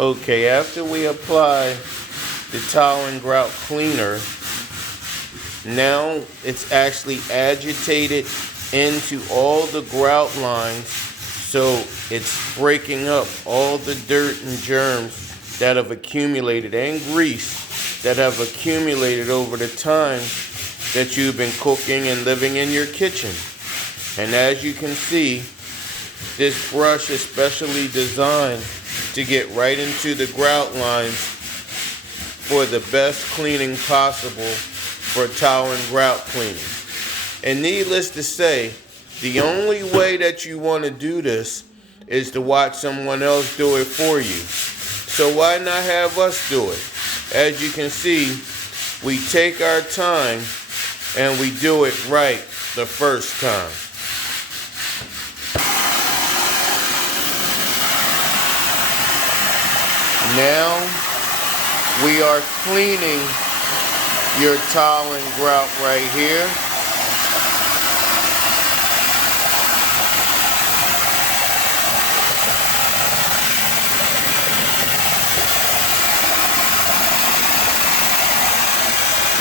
Okay, after we apply the tile and grout cleaner, now it's actually agitated into all the grout lines, so it's breaking up all the dirt and germs that have accumulated, and grease that have accumulated over the time that you've been cooking and living in your kitchen. And as you can see, this brush is specially designed to get right into the grout lines for the best cleaning possible for tile and grout cleaning. And needless to say, the only way that you want to do this is to watch someone else do it for you. So why not have us do it? As you can see, we take our time and we do it right the first time. Now we are cleaning your tile and grout right here.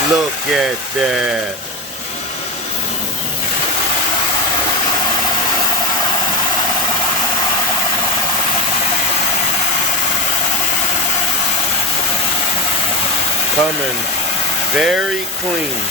Look at that. Coming very clean.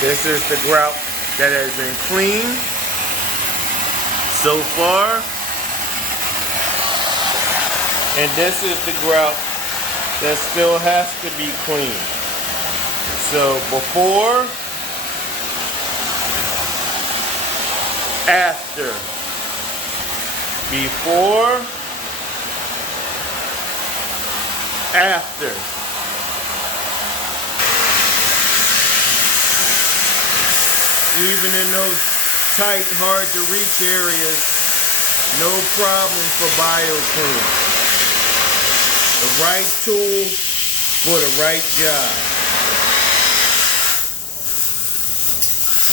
This is the grout that has been cleaned so far. And this is the grout that still has to be cleaned. So before, after, before, after. Even in those tight, hard to reach areas, no problem for BioClean. The right tool for the right job.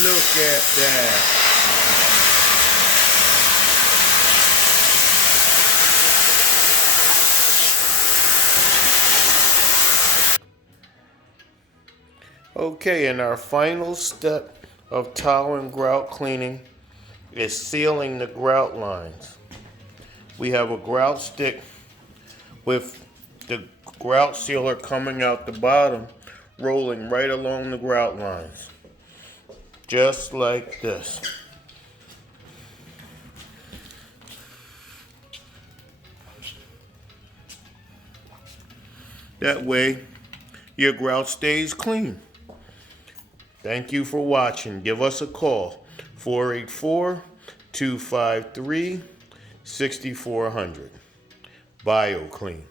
Look at that. Okay, and our final step of tile and grout cleaning is sealing the grout lines. We have a grout stick with the grout sealer coming out the bottom, rolling right along the grout lines. Just like this. That way, your grout stays clean. Thank you for watching. Give us a call, 484-253-6400. BioClean.